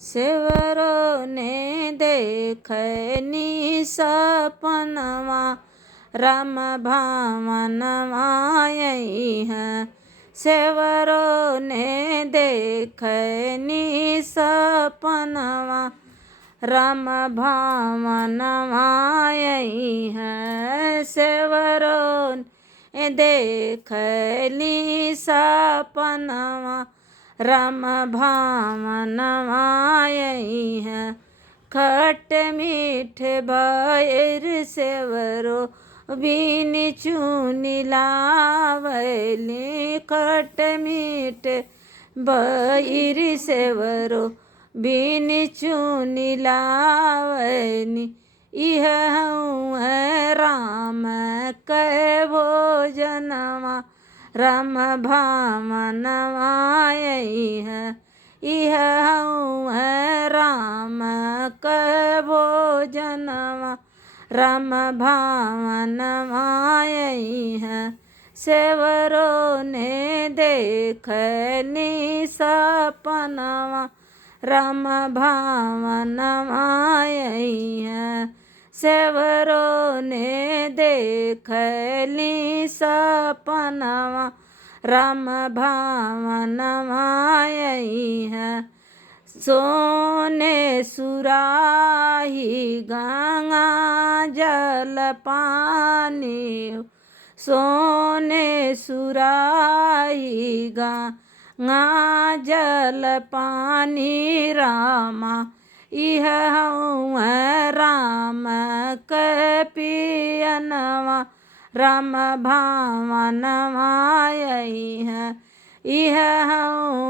Severo ने देखनी सपनवा राम भावनवा यही है। सेवरो ने देखनी सपनवा राम भावनवा यही है। सेवरो ने देखली सपनवा राम भावनवा यही है। खट मीठ भैर सेवरो बिन चुनी लावली। खट मीठ भैर सेवरो बिन चुनी लावनी। इह हउँ राम कै भोजनवा राम भावनवा यही है। इह हउँ राम कै भोजनवा राम भावनवा यही है। सेवरो ने देखनी सपनवा राम भावनवा यही है। सेवरो ने देखली सपनवा राम भावनवा यही है। सोने सुराही गंगा जल पानी। सोने सुराही गंगा जल पानी रामा। इह हउँ राम कै पियनवा राम भावनवा यही है। इह हउँ